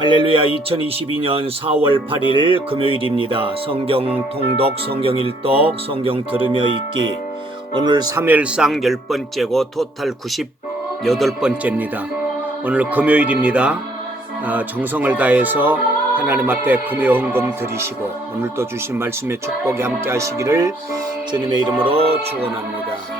할렐루야 2022년 4월 8일 금요일입니다. 성경 통독, 성경 일독, 성경 들으며 읽기. 오늘 3일상 10번째고 토탈 98번째입니다. 오늘 금요일입니다. 아, 정성을 다해서 하나님 앞에 금요 헌금 드리시고 오늘도 주신 말씀의 축복이 함께 하시기를 주님의 이름으로 축원합니다.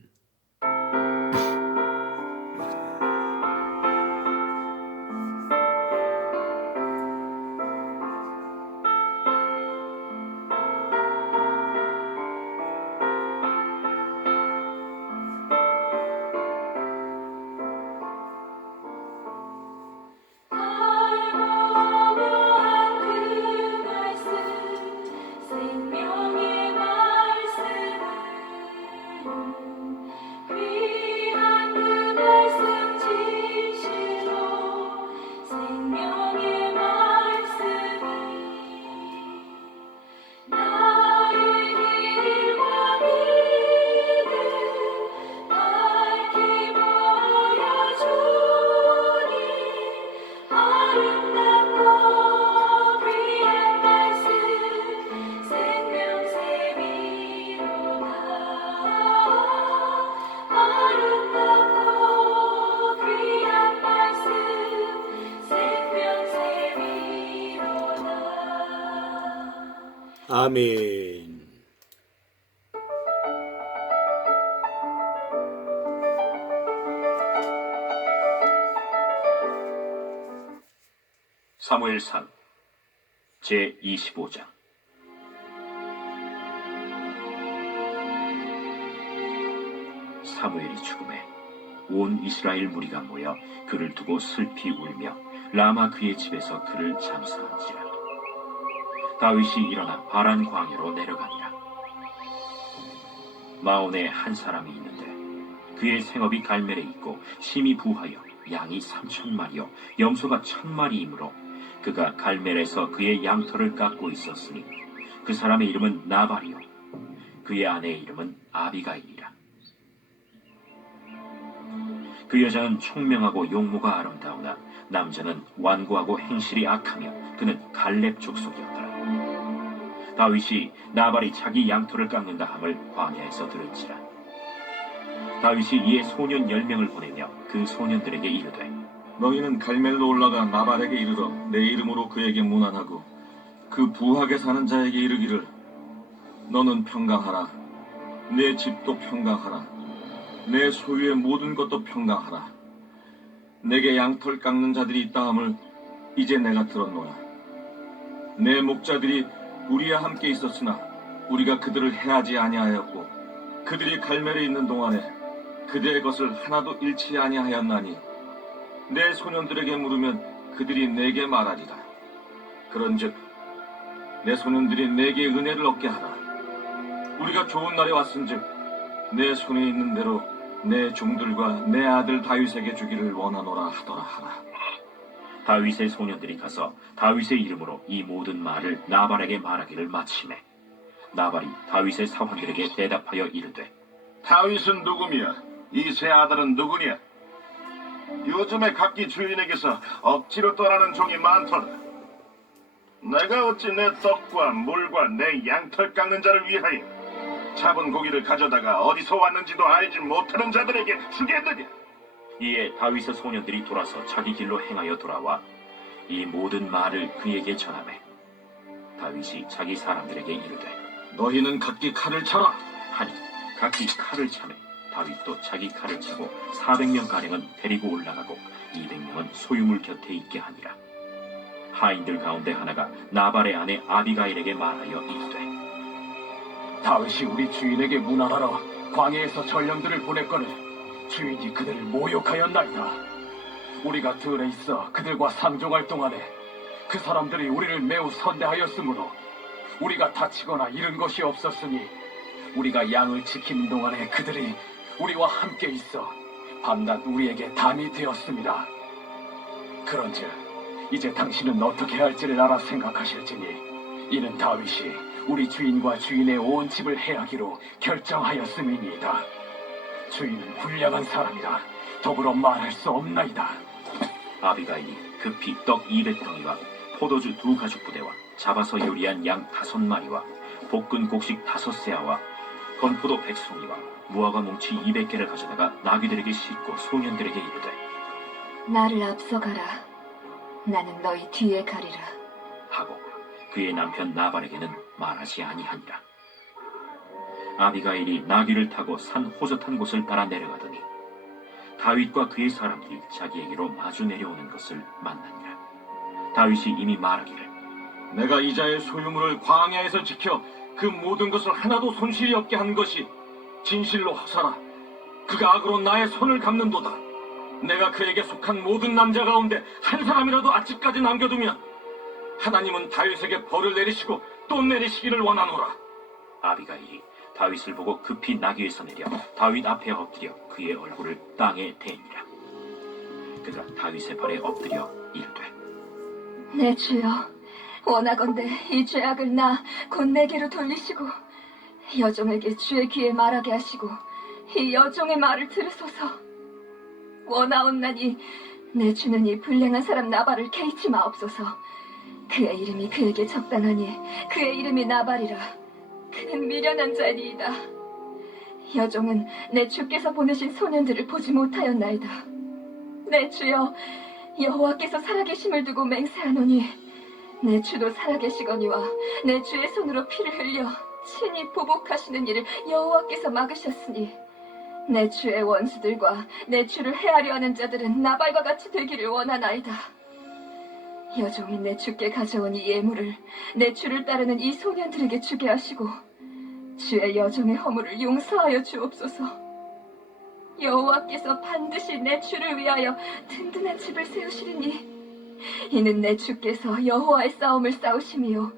아멘. 사무엘상 제 25장 사무엘이 죽음에 온 이스라엘 무리가 모여 그를 두고 슬피 울며 라마 그의 집에서 그를 장사한지라 다윗이 일어나 바란 광야로 내려가니라. 마온에 한 사람이 있는데 그의 생업이 갈멜에 있고 심히 부하여 양이 삼천 마리요 염소가 천 마리이므로 그가 갈멜에서 그의 양털을 깎고 있었으니 그 사람의 이름은 나발이요 그의 아내의 이름은 아비가일이라. 그 여자는 총명하고 용모가 아름다우나 남자는 완고하고 행실이 악하며 그는 갈렙 족속이었더라 다윗이 나발이 자기 양털을 깎는다 함을 광야에서 들은지라. 다윗이 이에 소년 열 명을 보내며 그 소년들에게 이르되 너희는 갈멜로 올라가 나발에게 이르러 내 이름으로 그에게 문안하고 그 부하게 사는 자에게 이르기를 너는 평강하라. 내 집도 평강하라. 내 소유의 모든 것도 평강하라. 내게 양털 깎는 자들이 있다 함을 이제 내가 들었노라. 내 목자들이 우리와 함께 있었으나 우리가 그들을 해하지 아니하였고 그들이 갈멜에 있는 동안에 그들의 것을 하나도 잃지 아니하였나니 내 소년들에게 물으면 그들이 내게 말하리라. 그런즉 내 소년들이 내게 은혜를 얻게 하라. 우리가 좋은 날에 왔은즉 내 손에 있는 대로 내 종들과 내 아들 다윗에게 주기를 원하노라 하더라 하라. 다윗의 소년들이 가서 다윗의 이름으로 이 모든 말을 나발에게 말하기를 마치매 나발이 다윗의 사환들에게 대답하여 이르되 다윗은 누구며 이 세 아들은 누구냐? 요즘에 각기 주인에게서 억지로 떠나는 종이 많더라. 내가 어찌 내 떡과 물과 내 양털 깎는 자를 위하여 잡은 고기를 가져다가 어디서 왔는지도 알지 못하는 자들에게 주겠느냐? 이에 다윗의 소년들이 돌아서 자기 길로 행하여 돌아와 이 모든 말을 그에게 전하매 다윗이 자기 사람들에게 이르되 너희는 각기 칼을 쳐라. 하니 각기 칼을 차매 다윗도 자기 칼을 차고 400명 가량은 데리고 올라가고 200명은 소유물 곁에 있게 하니라 하인들 가운데 하나가 나발의 아내 아비가일에게 말하여 이르되 다윗이 우리 주인에게 문안하러 광야에서 전령들을 보냈거늘 주인이 그들을 모욕하였나이다. 우리가 들에 있어 그들과 상종할 동안에 그 사람들이 우리를 매우 선대하였으므로 우리가 다치거나 잃은 것이 없었으니 우리가 양을 지키는 동안에 그들이 우리와 함께 있어 밤낮 우리에게 담이 되었습니다. 그런즉 이제 당신은 어떻게 할지를 알아 생각하실지니 이는 다윗이 우리 주인과 주인의 온 집을 해하기로 결정하였음이니이다. 주인은 훌륭한 사람이라 더불어 말할 수 없나이다. 아비가일이 급히 떡 200덩이와 포도주 두 가죽 부대와 잡아서 요리한 양 다섯 마리와 볶은 곡식 다섯 세아와 건포도 백송이와 무화과 뭉치 200개를 가져다가 나귀들에게 싣고 소년들에게 이르되 나를 앞서가라. 나는 너희 뒤에 가리라. 하고 그의 남편 나발에게는 말하지 아니하니라. 아비가일이 나귀를 타고 산 호젓한 곳을 따라 내려가더니 다윗과 그의 사람들이 자기에게로 마주 내려오는 것을 만나니라. 다윗이 이미 말하기를 내가 이자의 소유물을 광야에서 지켜 그 모든 것을 하나도 손실이 없게 한 것이 진실로 하사라. 그가 악으로 나의 손을 감는도다. 내가 그에게 속한 모든 남자 가운데 한 사람이라도 아직까지 남겨두면 하나님은 다윗에게 벌을 내리시고 또 내리시기를 원하노라. 아비가일이 다윗을 보고 급히 나귀에서 내려 다윗 앞에 엎드려 그의 얼굴을 땅에 대니라. 그가 다윗의 발에 엎드려 이르되 내 주여, 원하건대 이 죄악을 나 곧 내게로 돌리시고 여종에게 주의 귀에 말하게 하시고 이 여종의 말을 들으소서. 원하옵나니 내 주는 이 불량한 사람 나발을 개의치 마옵소서. 그의 이름이 그에게 적당하니 그의 이름이 나발이라. 그는 미련한 자니이다. 여종은 내 주께서 보내신 소년들을 보지 못하였나이다. 내 주여, 여호와께서 살아계심을 두고 맹세하노니 내 주도 살아계시거니와 내 주의 손으로 피를 흘려 친히 보복하시는 일을 여호와께서 막으셨으니 내 주의 원수들과 내 주를 해하려 하는 자들은 나발과 같이 되기를 원하나이다. 여종이 내 주께 가져온 이 예물을 내 주를 따르는 이 소년들에게 주게 하시고 주의 여종의 허물을 용서하여 주옵소서. 여호와께서 반드시 내 주를 위하여 든든한 집을 세우시리니 이는 내 주께서 여호와의 싸움을 싸우심이요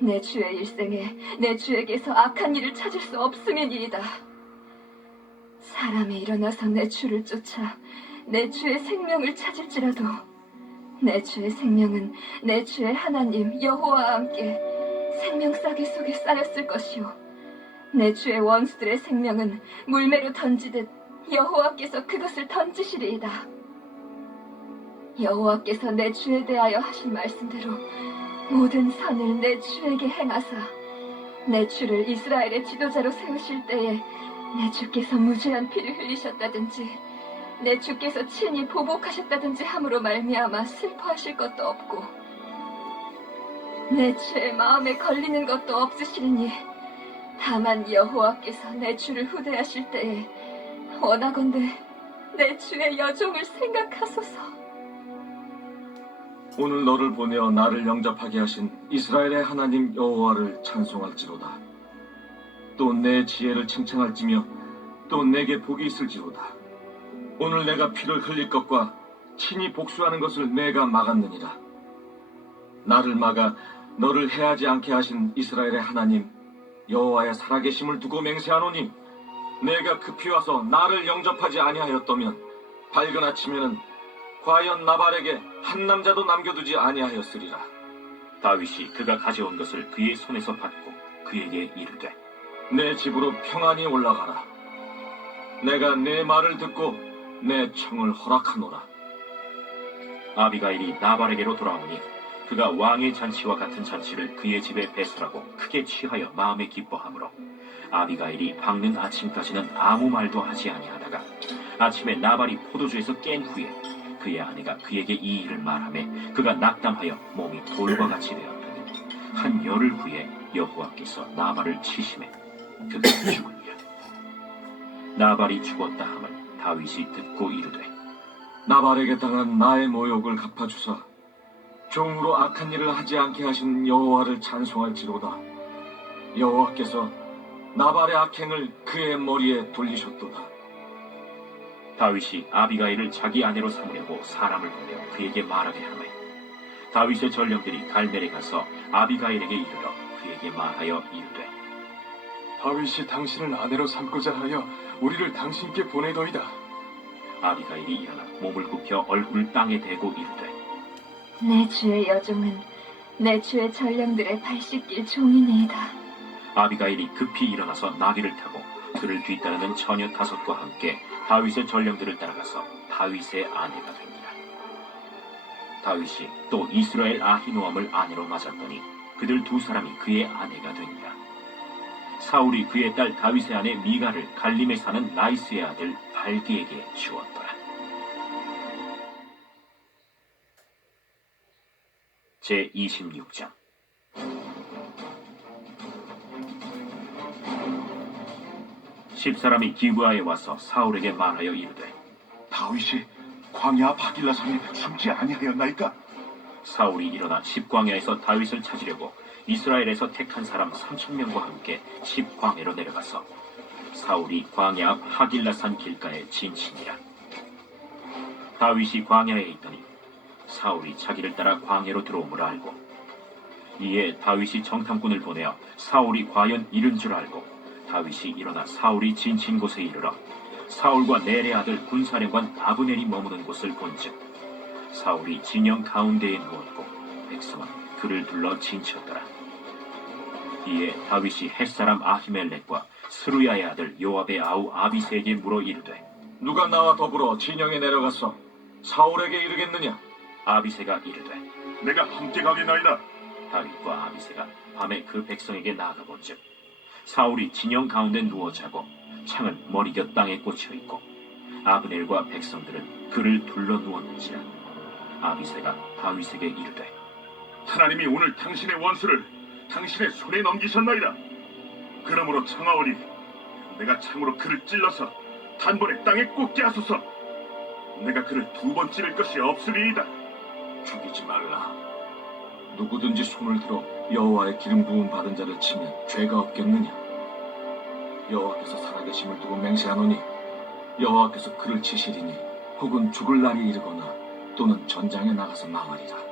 내 주의 일생에 내 주에게서 악한 일을 찾을 수 없음이니이다 사람이 일어나서 내 주를 쫓아 내 주의 생명을 찾을지라도 내 주의 생명은 내 주의 하나님 여호와와 함께 생명 싸개 속에 쌓였을 것이요 내 주의 원수들의 생명은 물매로 던지듯 여호와께서 그것을 던지시리이다. 여호와께서 내 주에 대하여 하신 말씀대로 모든 선을 내 주에게 행하사 내 주를 이스라엘의 지도자로 세우실 때에 내 주께서 무죄한 피를 흘리셨다든지 내 주께서 친히 보복하셨다든지 함으로 말미암아 슬퍼하실 것도 없고 내 주의 마음에 걸리는 것도 없으시니 다만 여호와께서 내 주를 후대하실 때에 원하건대 내 주의 여종을 생각하소서. 오늘 너를 보내어 나를 영접하게 하신 이스라엘의 하나님 여호와를 찬송할지로다. 또 내 지혜를 칭찬할지며 또 내게 복이 있을지로다. 오늘 내가 피를 흘릴 것과 친히 복수하는 것을 내가 막았느니라. 나를 막아 너를 해하지 않게 하신 이스라엘의 하나님 여호와의 살아계심을 두고 맹세하노니 내가 급히 와서 나를 영접하지 아니하였다면 밝은 아침에는 과연 나발에게 한 남자도 남겨두지 아니하였으리라. 다윗이 그가 가져온 것을 그의 손에서 받고 그에게 이르되 내 집으로 평안히 올라가라. 내가 내 말을 듣고 내 청을 허락하노라. 아비가일이 나발에게로 돌아오니 그가 왕의 잔치와 같은 잔치를 그의 집에 배설하고 크게 취하여 마음에 기뻐하므로 아비가일이 밝는 아침까지는 아무 말도 하지 아니하다가 아침에 나발이 포도주에서 깬 후에 그의 아내가 그에게 이 일을 말하며 그가 낙담하여 몸이 돌과 같이 되었더니 한 열흘 후에 여호와께서 나발을 치심해 그가 죽으니라 나발이 죽었다 함을 다윗이 듣고 이르되 나발에게 당한 나의 모욕을 갚아주사 종으로 악한 일을 하지 않게 하신 여호와를 찬송할지로다. 여호와께서 나발의 악행을 그의 머리에 돌리셨도다. 다윗이 아비가일을 자기 아내로 삼으려고 사람을 보내 그에게 말하게 하매 다윗의 전령들이 갈멜에 가서 아비가일에게 이르러 그에게 말하여 이르되 다윗이 당신을 아내로 삼고자 하여 우리를 당신께 보내더이다. 아비가일이 일어나 몸을 굽혀 얼굴을 땅에 대고 이르되 내 주의 여종은 내 주의 전령들의 발 씻길 종이니이다. 아비가일이 급히 일어나서 나귀를 타고 그를 뒤따르는 처녀 다섯과 함께 다윗의 전령들을 따라가서 다윗의 아내가 됩니다. 다윗이 또 이스라엘 아히노함을 아내로 맞았더니 그들 두 사람이 그의 아내가 됩니다. 사울이 그의 딸 다윗의 아내 미가를 갈림에 사는 나이스의 아들 발기에게 주었더라. 제 26장 십사람이 기브아에 와서 사울에게 말하여 이르되 다윗이 광야 바길라산에 숨지 아니하였나이까? 사울이 일어나 십광야에서 다윗을 찾으려고 이스라엘에서 택한 사람 삼천 명과 함께 십광야로 내려가서 사울이 광야 앞 하길라산 길가에 진친이라. 다윗이 광야에 있더니 사울이 자기를 따라 광야로 들어옴을 알고 이에 다윗이 정탐꾼을 보내어 사울이 과연 이른 줄 알고 다윗이 일어나 사울이 진친 곳에 이르러 사울과 내레 아들 군사령관 아브넬이 머무는 곳을 본즉 사울이 진영 가운데에 누웠고 백성은 그를 둘러 진쳤더라. 이에 다윗이 햇사람 아히멜렉과 스루야의 아들 요압의 아우 아비세에게 물어 이르되 누가 나와 더불어 진영에 내려가서 사울에게 이르겠느냐? 아비세가 이르되 내가 함께 가겠나이다. 다윗과 아비세가 밤에 그 백성에게 나아가 본즉 사울이 진영 가운데 누워 자고 창은 머리 곁 땅에 꽂혀 있고 아브넬과 백성들은 그를 둘러 누웠는지라 아비세가 다윗에게 이르되 하나님이 오늘 당신의 원수를 당신의 손에 넘기셨나이다. 그러므로 청하오니 내가 창으로 그를 찔러서 단번에 땅에 꽂게 하소서. 내가 그를 두 번 찌를 것이 없으리이다. 죽이지 말라. 누구든지 손을 들어 여호와의 기름 부음 받은 자를 치면 죄가 없겠느냐? 여호와께서 살아계심을 두고 맹세하노니 여호와께서 그를 치시리니 혹은 죽을 날이 이르거나 또는 전장에 나가서 망하리라.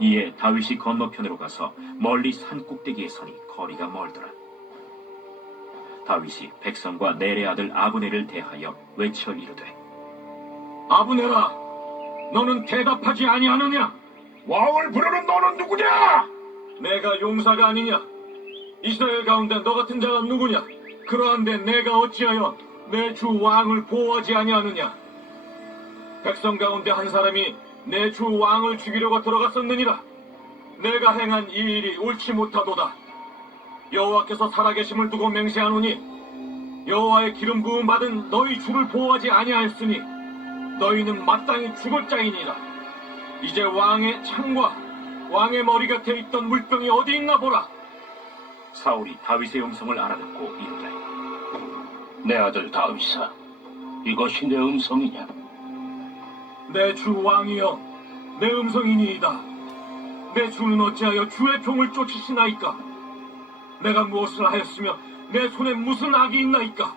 이에 다윗이 건너편으로 가서 멀리 산 꼭대기에 서니 거리가 멀더라. 다윗이 백성과 내레 아들 아브넬을 대하여 외쳐 이르되 아브네라, 너는 대답하지 아니하느냐? 왕을 부르는 너는 누구냐? 내가 용사가 아니냐? 이스라엘 가운데 너 같은 자가 누구냐? 그러한데 내가 어찌하여 내 주 왕을 보호하지 아니하느냐? 백성 가운데 한 사람이 내 주 왕을 죽이려고 들어갔었느니라. 내가 행한 이 일이 옳지 못하도다. 여호와께서 살아계심을 두고 맹세하노니 여호와의 기름 부음 받은 너희 주를 보호하지 아니하였으니 너희는 마땅히 죽을 자이니라. 이제 왕의 창과 왕의 머리 곁에 있던 물병이 어디 있나 보라. 사울이 다윗의 음성을 알아듣고 이르되 내 아들 다윗아, 이것이 내 음성이냐? 내 주 왕이여, 내 음성이니이다. 내 주는 어찌하여 주의 종을 쫓으시나이까? 내가 무엇을 하였으며 내 손에 무슨 악이 있나이까?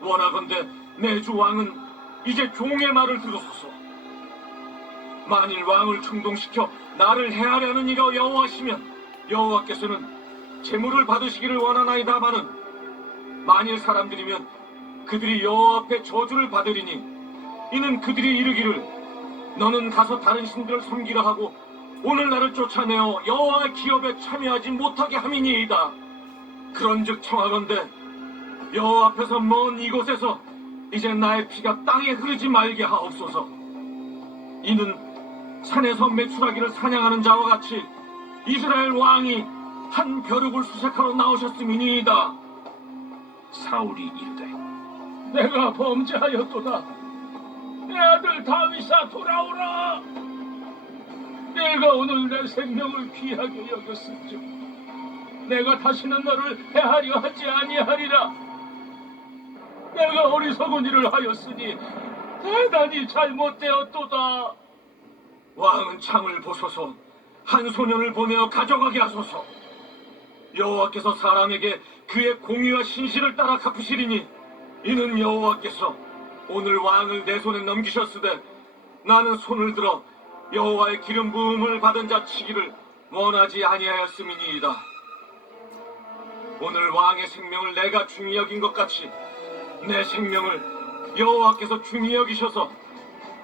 원하건대 내 주 왕은 이제 종의 말을 들으소서. 만일 왕을 충동시켜 나를 해하려는 이가 여호와시면 여호와께서는 재물을 받으시기를 원하나이다마는 만일 사람들이면 그들이 여호와 앞에 저주를 받으리니 이는 그들이 이르기를 너는 가서 다른 신들을 섬기라 하고 오늘 나를 쫓아내어 여호와의 기업에 참여하지 못하게 함이니이다. 그런즉 청하건대 여호와 앞에서 먼 이곳에서 이제 나의 피가 땅에 흐르지 말게 하옵소서. 이는 산에서 메추라기를 사냥하는 자와 같이 이스라엘 왕이 한 벼룩을 수색하러 나오셨음이니이다. 사울이 이르되 내가 범죄하였도다. 내 아들 다윗아 돌아오라. 내가 오늘 내 생명을 귀하게 여겼은즉 내가 다시는 너를 해하려 하지 아니하리라. 내가 어리석은 일을 하였으니 대단히 잘못되었도다. 왕은 창을 보소서 한 소년을 보내어 가져가게 하소서. 여호와께서 사람에게 그의 공의와 신실을 따라 갚으시리니 이는 여호와께서 오늘 왕을 내 손에 넘기셨으되 나는 손을 들어 여호와의 기름 부음을 받은 자 치기를 원하지 아니하였음이니이다. 오늘 왕의 생명을 내가 중히 여긴 것 같이 내 생명을 여호와께서 중히 여기셔서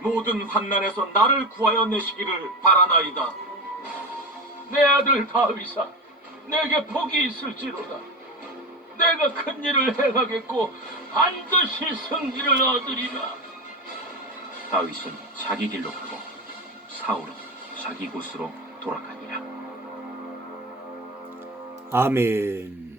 모든 환난에서 나를 구하여 내시기를 바라나이다. 내 아들 다윗아, 내게 복이 있을지로다. 내가 큰 일을 행하겠고 반드시 승리를 얻으리라. 다윗은 자기 길로 가고 사울은 자기 곳으로 돌아가니라. 아멘.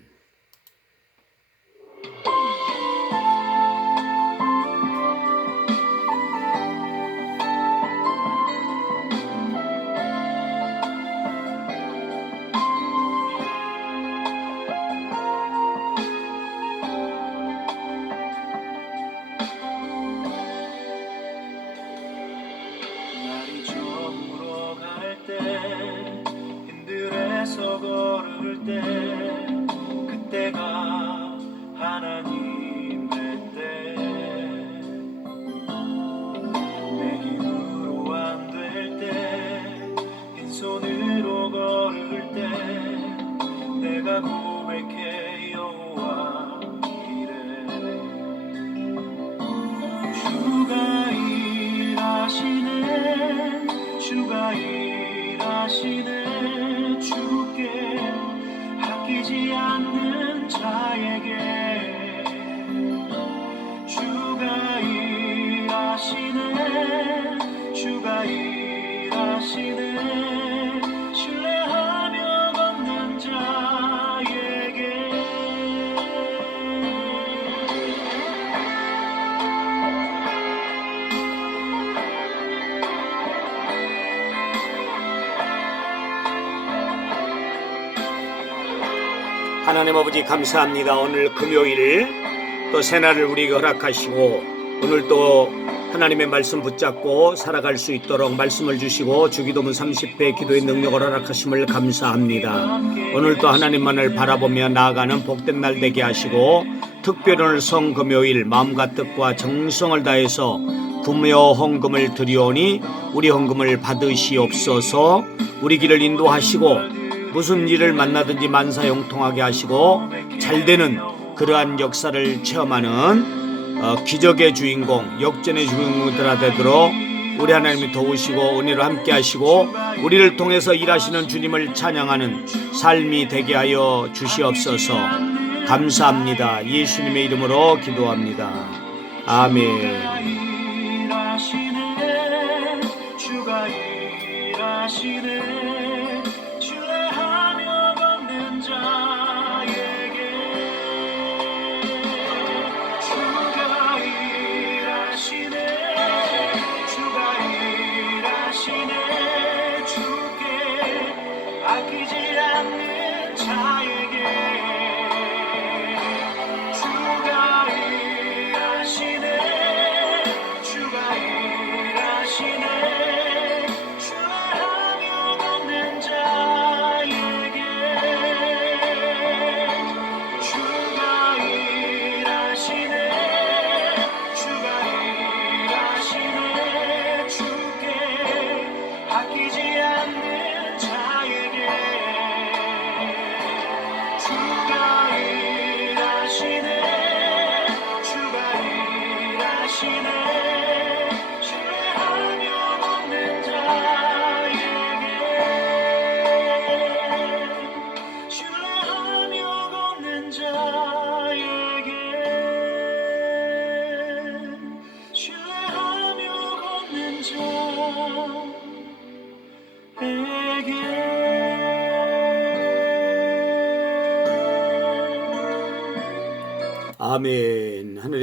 하나님 아버지 감사합니다. 오늘 금요일 또 새날을 우리에게 허락하시고 오늘 또 하나님의 말씀 붙잡고 살아갈 수 있도록 말씀을 주시고 주기도문 30배 기도의 능력을 허락하심을 감사합니다. 오늘도 하나님만을 바라보며 나아가는 복된 날 되게 하시고 특별히 오늘 성금요일 마음과 뜻과 정성을 다해서 구묘 헌금을 드리오니 우리 헌금을 받으시옵소서 우리 길을 인도하시고 무슨 일을 만나든지 만사형통하게 하시고 잘되는 그러한 역사를 체험하는 어, 기적의 주인공, 역전의 주인공들아 되도록 우리 하나님이 도우시고 은혜로 함께 하시고 우리를 통해서 일하시는 주님을 찬양하는 삶이 되게 하여 주시옵소서. 감사합니다. 예수님의 이름으로 기도합니다. 아멘. 주가 일하시네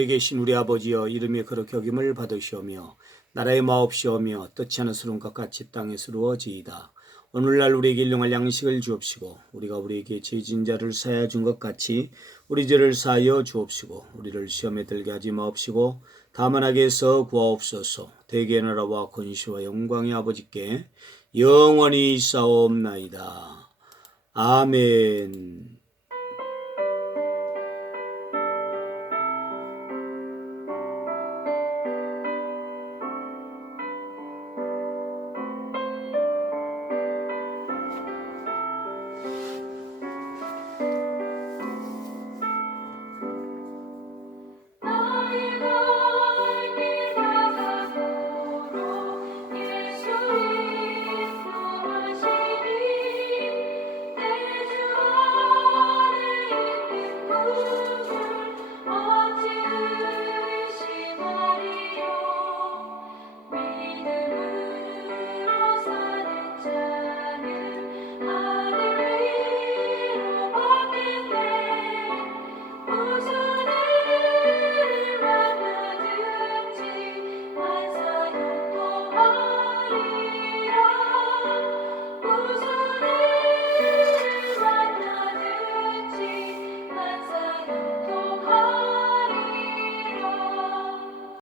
계신 우리 아버지여 이름이 그렇게 여김을 받으시오며 나라의 마옵시오며 뜻지 않은 수름과 같이 땅에서 이루어지이다. 오늘날 우리에게 일용할 양식을 주옵시고 우리가 우리에게 죄진 자를 사하여 준것 같이 우리 죄를 사하여 주옵시고 우리를 시험에 들게 하지 마옵시고 다만 하게서 구하옵소서 대개 나라와 권시와 영광의 아버지께 영원히 싸옵나이다. 아멘